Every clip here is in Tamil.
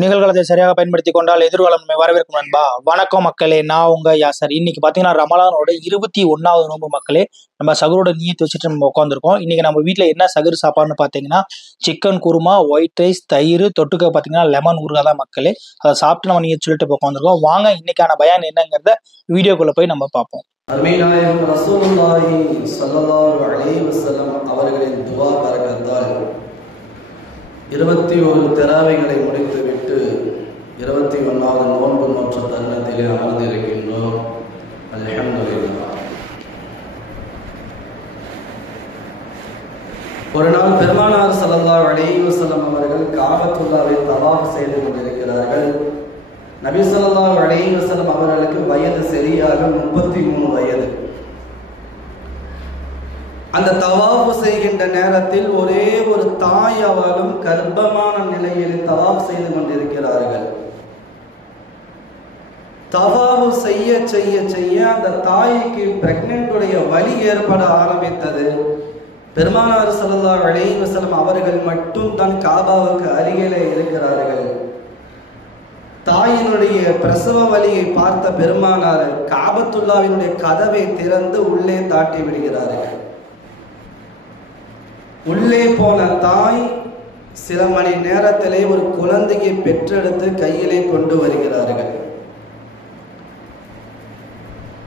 நிகழ்காலத்தை சரியாக பயன்படுத்தி கொண்டால் எதிர்காலம் நம்மை வரவேற்கும் நண்பா. வணக்கம் மக்களே, நான் உங்க யாசர். இன்னைக்கு பாத்தீங்கன்னா ரமலானோட 21வது நோன்பு மக்களே. நம்ம சகரோட நீயத்து வச்சுட்டு நம்ம உட்காந்துருக்கோம். இன்னைக்கு நம்ம வீட்டுல என்ன சகரு சாப்பாடுன்னு பாத்தீங்கன்னா சிக்கன் குருமா, ஒயிட் ரைஸ், தயிர், தொட்டுக்க பாத்தீங்கன்னா லெமன் ஊறுகாய் தான் மக்களே. அதை சாப்பிட்டு நம்ம நீயத்து சொல்லிட்டு உட்காந்துருக்கோம். வாங்க இன்னைக்கான பயான் என்னங்கிறத வீடியோக்குள்ள போய் நம்ம பார்ப்போம். அருமைநாயகம் ரசூலுல்லாஹி ஸல்லல்லாஹு அலைஹி வஸல்லம் அவர்களின் துஆ பரக்கத்தால் 21 தராவிகளை முடித்துவிட்டு 21வது நோன்பு நோற்ற தருணத்திலே அமர்ந்திருக்கின்றோம். அல்ஹம்துலில்லாஹ். ஒரு நாள் பெருமானார் ஸல்லல்லாஹு அலைஹி வஸல்லம் அவர்கள் காபத்துல்லாவை தவாஃப் செய்து கொண்டிருக்கிறார்கள். நபி ஸல்லல்லாஹு அலைஹி வஸல்லம் அவர்களுக்கு வயது சரியாக 33 வயது. அந்த தவாஃப் செய்கின்ற நேரத்தில் ஒரே ஒரு தாய் அவளும் கர்ப்பமான நிலையில் தவாஃப் செய்து கொண்டிருக்கிறார்கள். தவாஃப் செய்ய செய்ய செய்ய அந்த தாய்க்கு பிரெக்னன்ட்டுடைய வலி ஏற்பட ஆரம்பித்தது. பெருமானார் ஸல்லல்லாஹு அலைஹி வஸல்லம் அவர்கள் மட்டும் தான் காபாவுக்கு அருகிலே இருக்கிறார்கள். தாயினுடைய பிரசவ வலியை பார்த்த பெருமானார் காபத்துல்லாவினுடைய கதவை திறந்து உள்ளே தாட்டி விடுகிறார்கள். உள்ளே போன தாய் சில மணி நேரத்திலே ஒரு குழந்தையை பெற்றெடுத்து கையிலே கொண்டு வருகிறார்கள்.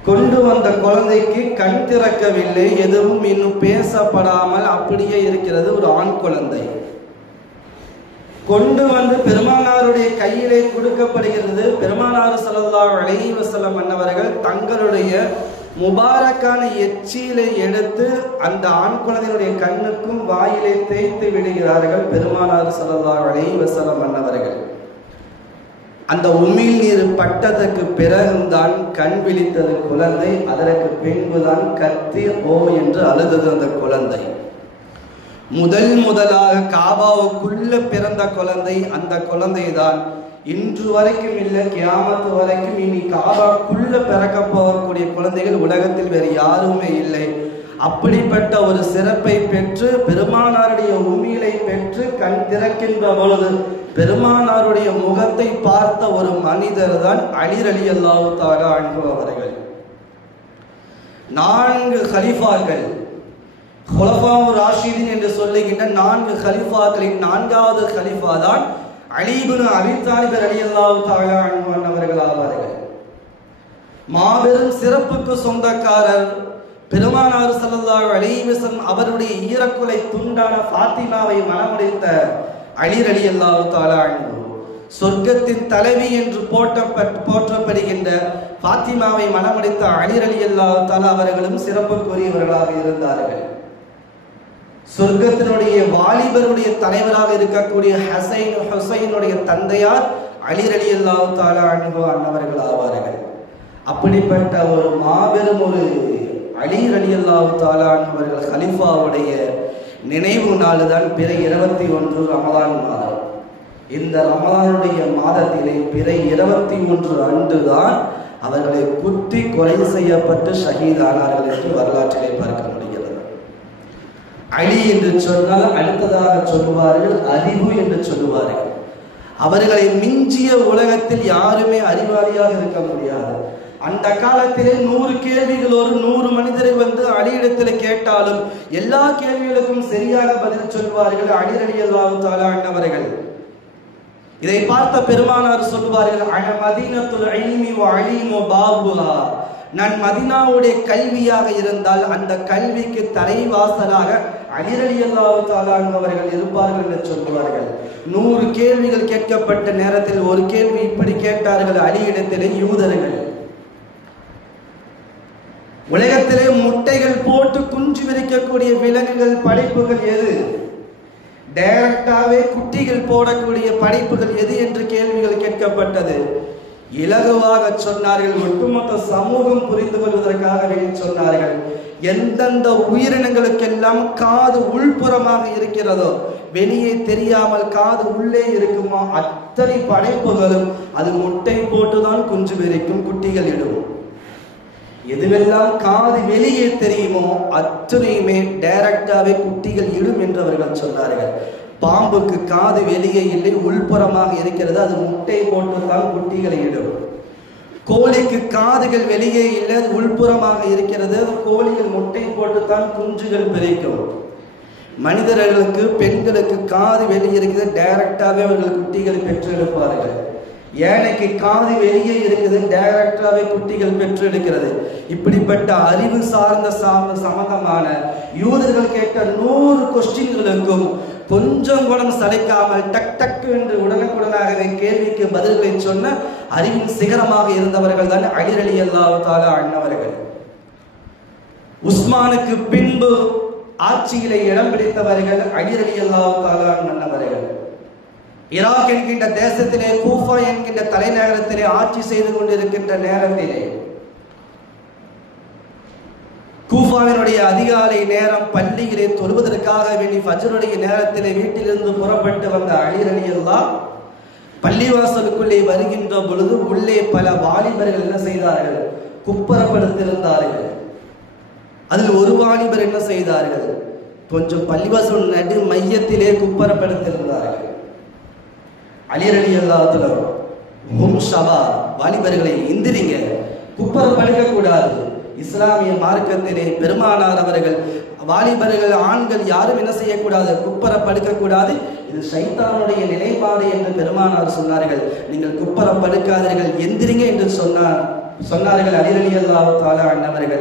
கொண்டு வந்த குழந்தைக்கு கண் திறக்கவில்லை, எதுவும் இன்னும் பேசப்படாமல் அப்படியே இருக்கிறது. ஒரு ஆண் குழந்தை கொண்டு வந்து பெருமானாருடைய கையிலே கொடுக்கப்படுகிறது. பெருமானார் ஸல்லல்லாஹு அலைஹி வஸல்லம் அன்னவர்கள் தங்களுடைய முபாரக்கான எச்சிலை எடுத்து அந்த ஆண் குழந்தையுடைய கண்ணுக்கும் வாயிலே தேய்த்து விடுகிறார்கள். பெருமானார் ஸல்லல்லாஹு அலைஹி வஸல்லம் அன்னவர்கள் அந்த உமிழ் நீர் பட்டதற்கு பிறகுதான் கண் விழித்தது குழந்தை. அதற்கு பின்புதான் கத்தி ஓ என்று அழுதது அந்த குழந்தை. முதலாக காபாவுக்குள்ள பிறந்த குழந்தை அந்த குழந்தை தான். இன்று வரைக்கும் இல்லை, கியாமத்து வரைக்கும் இனி காபாக்குள்ள பிறக்க போகக்கூடிய குழந்தைகள் உலகத்தில் வேறு யாருமே இல்லை. அப்படிப்பட்ட ஒரு சிறப்பை பெற்று பெருமானாருடைய உமிழை பெற்று கண் திறக்கின்ற பொழுது பெருமானாருடைய முகத்தை பார்த்த ஒரு மனிதர் தான் அலி ரலியல்லாஹு தஆலா அன்ஹு அவர்கள். 4 கலீஃபாக்கள், குலஃபாஉர் ராஷிதீன் என்று சொல்லுகின்ற 4 கலீஃபாக்களின் 4வது கலீஃபா தான் அலி இப்னு அபீ தாலிப் ரலியல்லாஹு தஆலா அன்ஹு அவர்கள் ஆவார்கள். மாபெரும் சிறப்புக்கு சொந்தக்காரர். பெருமானார் ஸல்லல்லாஹு அலைஹி வஸல்லம் அவருடைய ஈரக்குலை துண்டான ஃபாத்திமாவை மணமுடித்த அலி ரலியல்லாஹு தஆலா அன்ஹு, சொர்க்கத்தின் தலைவி என்று போற்றப்படுகின்ற ஃபாத்திமாவை மணமுடித்த அலி ரலியல்லாஹு தஆலா அவர்களும் சிறப்புக்குரியவர்களாக இருந்தார்கள். சொர்க்கத்தினுடைய வாலிபருடைய தலைவராக இருக்கக்கூடிய ஹுசைனுடைய தந்தையார் அலி ரலியல்லாஹு தஆலா அன்ஹு அன்னவர்கள் ஆவார்கள். அப்படிப்பட்ட ஒரு மாபெரும் ஒரு அலி ரலியல்லாஹு தஆலா அன்ஹு கலீஃபாவுடைய நினைவு நாள் தான் பிற 21 ரமலான் மாதம். இந்த ரமலானுடைய மாதத்திலே பிற 21 அன்று தான் அவர்களை குத்தி கொலை செய்யப்பட்டு ஷஹீதானார்கள் என்று வரலாற்றிலே பார்க்க முடிகிறது. அலி என்று சொன்னால் அடுத்ததாக சொல்லுவார்கள் அறிவு என்று சொல்லுவார்கள். அவர்களை மிஞ்சிய உலகத்தில் யாருமே அறிவாளியாக இருக்க முடியாது. அந்த காலத்திலே 100 கேள்விகளோடு 100 மனிதரை வந்து அலியிடத்தில் கேட்டாலும் எல்லா கேள்விகளுக்கும் சரியாக பதில் சொல்வார்கள் அலி ரலியல்லாஹு தஆலா அன்ஹு. இதை பார்த்த பெருமானார் சொல்வார்கள், அன மதீனத்துல் இல்மி வ அலீமு பாபுஹா, நான் மதீனாவுடைய கல்வியாக இருந்தால் அந்த கல்விக்கு தலைவாசலாக அலி ரலியல்லாஹு தஆலா அன்ஹு அவர்கள் இருப்பார்கள் என்று சொல்வார்கள். 100 கேள்விகள் கேட்கப்பட்ட நேரத்தில் ஒரு கேள்வி இப்படி கேட்டார்கள் அலியிடத்திலே யூதர்கள், உலகத்திலே முட்டைகள் போட்டு குஞ்சு விரிக்கக்கூடிய விலங்குகள் படைப்புகள் எது? டைரக்டாவே குட்டிகள் போடக்கூடிய படைப்புகள் எது என்று கேள்விகள் கேட்கப்பட்டது. இலகுவாக சொன்னார்கள், ஒட்டுமொத்த சமூகம் புரிந்து கொள்வதற்காக சொன்னார்கள், எந்தெந்த உயிரினங்களுக்கெல்லாம் காது உள்புறமாக இருக்கிறதோ, வெளியே தெரியாமல் காது உள்ளே இருக்குமோ, அத்தனை படைப்புகளும் அது முட்டை போட்டுதான் குஞ்சு விரிக்கும், குட்டிகள் இடும். எதுவெல்லாம் காது வெளியே தெரியுமோ அத்தனையுமே டைரக்டாவே குட்டிகள் இடும் என்று அவர்கள் சொன்னார்கள். பாம்புக்கு காது வெளியே இல்லை, உள்புறமாக இருக்கிறது. அது முட்டை போட்டுத்தான் குட்டிகளை இடும். கோழிக்கு காதுகள் வெளியே இல்லை, அது உள்புறமாக இருக்கிறது. அது கோழிகள் முட்டை போட்டுத்தான் குஞ்சுகள் பிரிக்கும். மனிதர்களுக்கு பெண்களுக்கு காது வெளியே இருக்குது, டைரக்டாகவே அவர்கள் குட்டிகளை பெற்றெடுப்பார்கள். ஏனைக்கு காது வெளியே இருக்குது, டைரக்டாகவே குட்டிகள் பெற்றெடுக்கிறது. இப்படிப்பட்ட அறிவு சார்ந்த சம்பந்தமான யூதர்கள் கேட்ட 100 கொஸ்டின்களுக்கும் கொஞ்சம் கூட சளைக்காமல் டக் டக் என்று உடனுக்குடனாகவே கேள்விக்கு பதில்களை சொன்ன அறிவின் சிகரமாக இருந்தவர்கள் தான் அலி ரலியல்லாஹு தஆலா அன்ஹு. உஸ்மானுக்கு பின்பு ஆட்சியிலே இடம் பிடித்தவர்கள் அலி ரலியல்லாஹு தஆலா அன்ஹு. ஈராக் என்கின்ற தேசத்திலே கூஃபா என்கின்ற தலைநகரத்திலே ஆட்சி செய்து கொண்டிருக்கின்ற நேரத்திலே கூஃபாவினுடைய அதிகாலை நேரம் பள்ளியிலே தொழுவதற்காக வேண்டி ஃபஜ்ருடைய நேரத்திலே வீட்டிலிருந்து புறப்பட்டு வந்த அலி ரலியல்லாஹ் பள்ளிவாசலுக்குள்ளே வருகின்ற பொழுது உள்ளே பல வாலிபர்கள் என்ன செய்தார்கள்? குப்புறப்படுத்திருந்தார்கள். அதில் ஒரு வாலிபர் என்ன செய்தார்கள்? கொஞ்சம் பள்ளிவாசல் நடு மையத்திலே குப்புறப்படுத்திருந்தார்கள். அலி ரலியல்லாஹு ஹும் ஷபாப், வாலிபர்களை எந்திரிங்க, குப்புறப்படுக்க கூடாது. இஸ்லாமிய மார்க்கத்திலே பெருமானார் அவர்கள் வாலிபர்கள் ஆண்கள் யாரும் என்ன செய்யக்கூடாது? குப்புற படுக்க கூடாது. இது ஷைத்தானுடைய நிலைப்பாடு என்று பெருமானார் சொன்னார்கள். நீங்கள் குப்புற படுக்காதீர்கள், எந்திரிங்க என்று சொன்னார்கள் அலி ரலியல்லாஹு தஆலா அன்ஹு.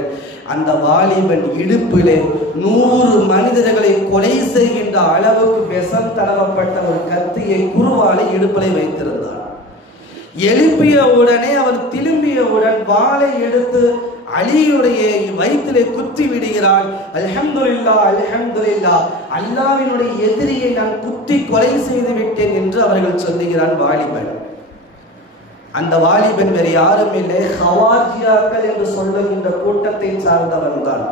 அந்த வாலிபன் இடுப்பிலே 100 மனிதர்களை கொலை செய்கின்ற அளவுக்கு விஷம் தடவப்பட்ட ஒரு கத்தியை குருவாலை இடுப்பிலே வைத்திருந்தார். எழுப்பிய உடனே அவர் திரும்பியவுடன் வாளை எடுத்து அலியுடைய வயிற்றிலே குத்தி விடுகிறான். அல்ஹம்துலில்லாஹ் அல்ஹம்துலில்லாஹ், அல்லாஹ்வினுடைய எதிரியை நான் குத்தி கொலை செய்து விட்டேன் என்று அவர்கள் சொல்லுகிறான் வாலிபன். அந்த வாலிபன் வேறு யாரும் இல்லை, ஹவாரிஜியாக்கள் என்று சொல்லுகின்ற கூட்டத்தை சார்ந்தவன் தான்.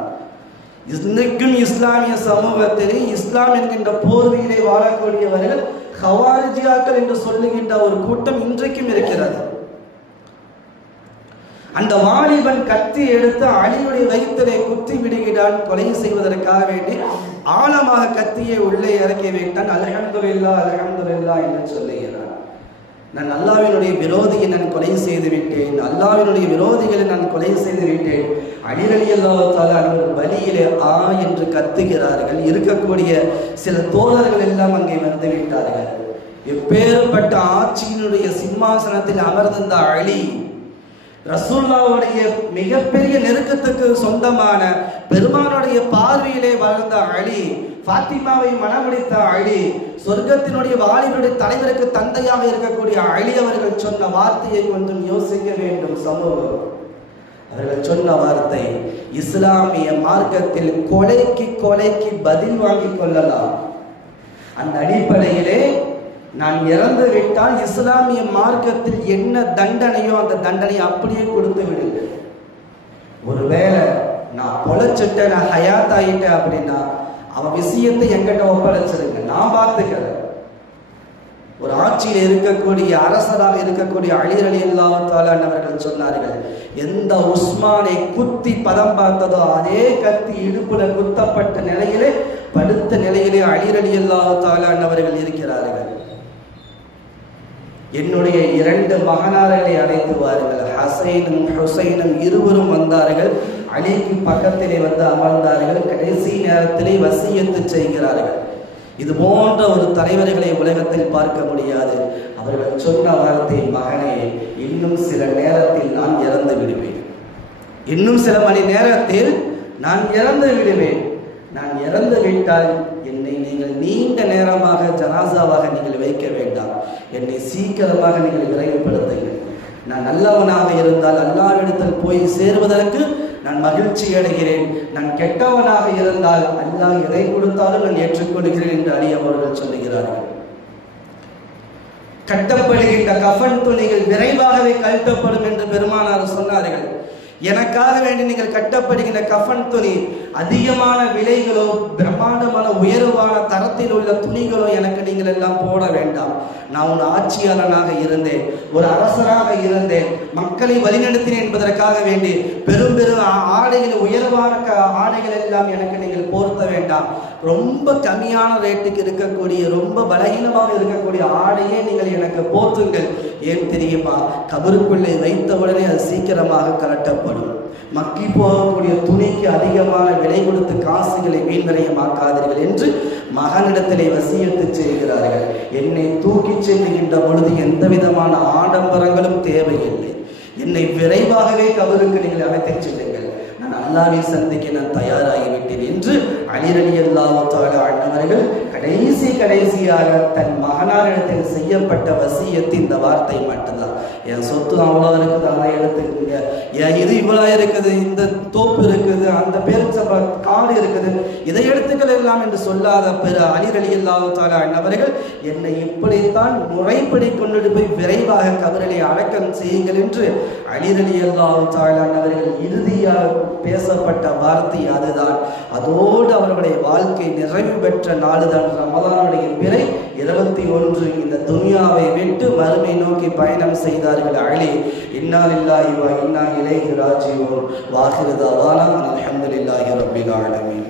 இன்றைக்கும் இஸ்லாமிய சமூகத்திலே இஸ்லாம் என்கின்ற போர்வையிலே வாழக்கூடியவர்கள் ஹவாரிஜியாக்கள் என்று சொல்லுகின்ற ஒரு கூட்டம் இன்றைக்கும் இருக்கிறது. அந்த வாலிபன் கத்தி எடுத்து அலியுடைய வயிற்றிலே குத்தி விடுகிறான். கொலை செய்வதற்காக வேண்டி ஆழமாக கத்தியை உள்ளே இறக்கி வைத்தான். அல்ஹம்துலில்லாஹ் அல்ஹம்துலில்லாஹ் என்று சொல்லுகிறான். நான் அல்லாஹ்வினுடைய விரோதியை நான் கொலை செய்து விட்டேன், அல்லாஹ்வினுடைய விரோதிகளை நான் கொலை செய்து விட்டேன். அலி ரலியல்லாஹு தஆலா அவர்கள் வலியிலே ஆ என்று கத்துகிறார்கள். இருக்கக்கூடிய சில தோழர்கள் எல்லாம் அங்கே வந்து விட்டார்கள். எப்பேற்பட்ட ஆட்சியினுடைய சிம்மாசனத்தில் அமர்ந்த அலி, ரசூலுல்லாஹ்வுடைய மிகப்பெரிய நெருக்கத்துக்கு சொந்தமான பெருமானுடைய பார்வையிலே வளர்ந்த அலி, ஃபாத்திமாவை மணமுடித்த அலி, சொர்க்கத்தினுடைய வாலிபருடைய தலைவருக்கு தந்தையாக இருக்கக்கூடிய அலி அவர்கள் சொன்ன வார்த்தையை கொஞ்சம் யோசிக்க வேண்டும் சமூகம். அவர்கள் சொன்ன வார்த்தை, இஸ்லாமிய மார்க்கத்தில் கொலைக்கு கொலைக்கு பதில் வாங்கிக் கொள்ளலாம். அந்த அடிப்படையிலே நான் இறந்து விட்டால் இஸ்லாமிய மார்க்கத்தில் என்ன தண்டனையோ அந்த தண்டனையை அப்படியே கொடுத்து விடுங்க. ஒருவேளை நான் பொழைச்சிட்டேன், நான் ஹயாத் ஆயிட்டேன் அப்படின்னா அவன் விஷயத்தை எங்கிட்ட ஒப்படைச்சிருங்க, நான் பார்த்துக்கிறேன். ஒரு ஆட்சியில் இருக்கக்கூடிய அரசராக இருக்கக்கூடிய அலி ரலியல்லாஹு தஆலா அவர்கள் சொன்னார்கள், எந்த உஸ்மானை குத்தி பதம் பார்த்ததோ அதே கத்தி இடுப்புல குத்தப்பட்ட நிலையிலே படுத்த நிலையிலே அலி ரலியல்லாஹு தஆலா அவர்கள் இருக்கிறார்கள். என்னுடைய 2 மகனார்களை அழைத்து வாருங்கள். ஹசைனும் ஹுசைனும் இருவரும் வந்தார்கள். அலிக்கு பக்கத்திலே வந்து அமர்ந்தார்கள். கடைசி நேரத்திலே வசியத்து செய்கிறார்கள். இது போன்ற ஒரு தலைவர்களை உலகத்தில் பார்க்க முடியாது. அவர்கள் சொன்ன வார்த்தை, மகனே, இன்னும் சில நேரத்தில் நான் இறந்து விடுவேன், இன்னும் சில மணி நேரத்தில் நான் இறந்து விடுவேன். நான் இறந்து விட்டால் என்னை நீங்கள் நீண்ட நேரமாக ஜனாசாவாக நீங்கள் வைக்க வேண்டாம், என்னை சீக்கிரமாக நீங்கள் விரைவுபடுத்துங்கள். நான் நல்லவனாக இருந்தால் அல்லாஹ்விடத்தில் போய் சேருவதற்கு நான் மகிழ்ச்சி அடைகிறேன், நான் கெட்டவனாக இருந்தால் அல்லாஹ் எதை கொடுத்தாலும் நான் ஏற்றுக்கொள்கிறேன் என்று அலி அவர்கள் சொல்லுகிறார்கள். கட்டப்படுகின்ற கஃன் துணிகள் விரைவாகவே கழட்டப்படும் என்று பெருமானார் சொன்னார்கள். எனக்காக வேண்டி நீங்கள் கட்டப்படுகின்ற கஃன் துணி அதிகமான விலைகளோ பிரம்மாண்டமான உயர்வான தரத்தில் உள்ள துணிகளோ எனக்கு நீங்கள் எல்லாம் போட வேண்டாம். நான் ஒரு ஆட்சியாளனாக இருந்தேன், ஒரு அரசராக இருந்தேன், மக்களை வழிநடத்தினேன் என்பதற்காக வேண்டி பெரும் பெரும் ஆடைகள், உயர்வான ஆடைகள் எல்லாம் எனக்கு நீங்கள் போர்த்த வேண்டாம். ரொம்ப கம்மியான ரேட்டுக்கு இருக்கக்கூடிய, ரொம்ப பலகீனமாக இருக்கக்கூடிய ஆடையே நீங்கள் எனக்கு போற்றுங்கள். ஏன் தெரியுமா? கபருக்குள்ளே வைத்தவுடனே அது சீக்கிரமாக கலட்டப்படும். மக்கி போகக்கூடிய துணிக்கு அதிகமான விலை கொடுத்து காசுகளை வீண்வரையமாக்காதீர்கள் என்று மகனிடத்திலே வசியத்து செய்கிறார்கள். என்னை தூக்கி செல்லுகின்ற பொழுது எந்த விதமான ஆடம்பரங்களும் தேவையில்லை. என்னை விரைவாகவே கபருக்கு நீங்கள் அழைத்துச் செல்லுங்கள். நான் அல்லாஹ்வை சந்திக்க நான் தயாராகிவிட்டேன் என்று அலி ரலியல்லாஹு தஆலா அன்ஹு கடைசியாக தன் மகனாரிடத்தில் செய்யப்பட்ட வசியத்து இந்த வார்த்தை மட்டும்தான். என் சொத்து அவ்வளோ இருக்குது, அதை எடுத்துக்கீங்க. என் இது இவ்வளோ இருக்குது, இந்த தோப்பு இருக்குது, அந்த பேரிச்ச காடு இருக்குது, இதை எடுத்துக்கள் எல்லாம் என்று சொல்லாத பிற அலி ரலியல்லாஹு தஆலா அன்ஹு என்னை இப்படித்தான் முறைப்படி கொண்டு போய் விரைவாக கபரிலே அடக்கம் செய்யுங்கள் என்று அலி ரலியல்லாஹு தஆலா அன்ஹு இறுதியாக பேசப்பட்ட வார்த்தை அதுதான். அதோடு அவர்களுடைய வாழ்க்கை நிறைவு பெற்ற நாளுதான் ரமலானுடைய பிறை 21. இந்த துனியாவை விட்டு மறுமை நோக்கி பயணம் செய்தார்கள் அலி. இன்னா லில்லாஹி வ இன்னா இலைஹி ராஜிஊன். வாஹிரு தஅவானா அல்ஹம்துலில்லாஹி ரப்பில் ஆலமீன்.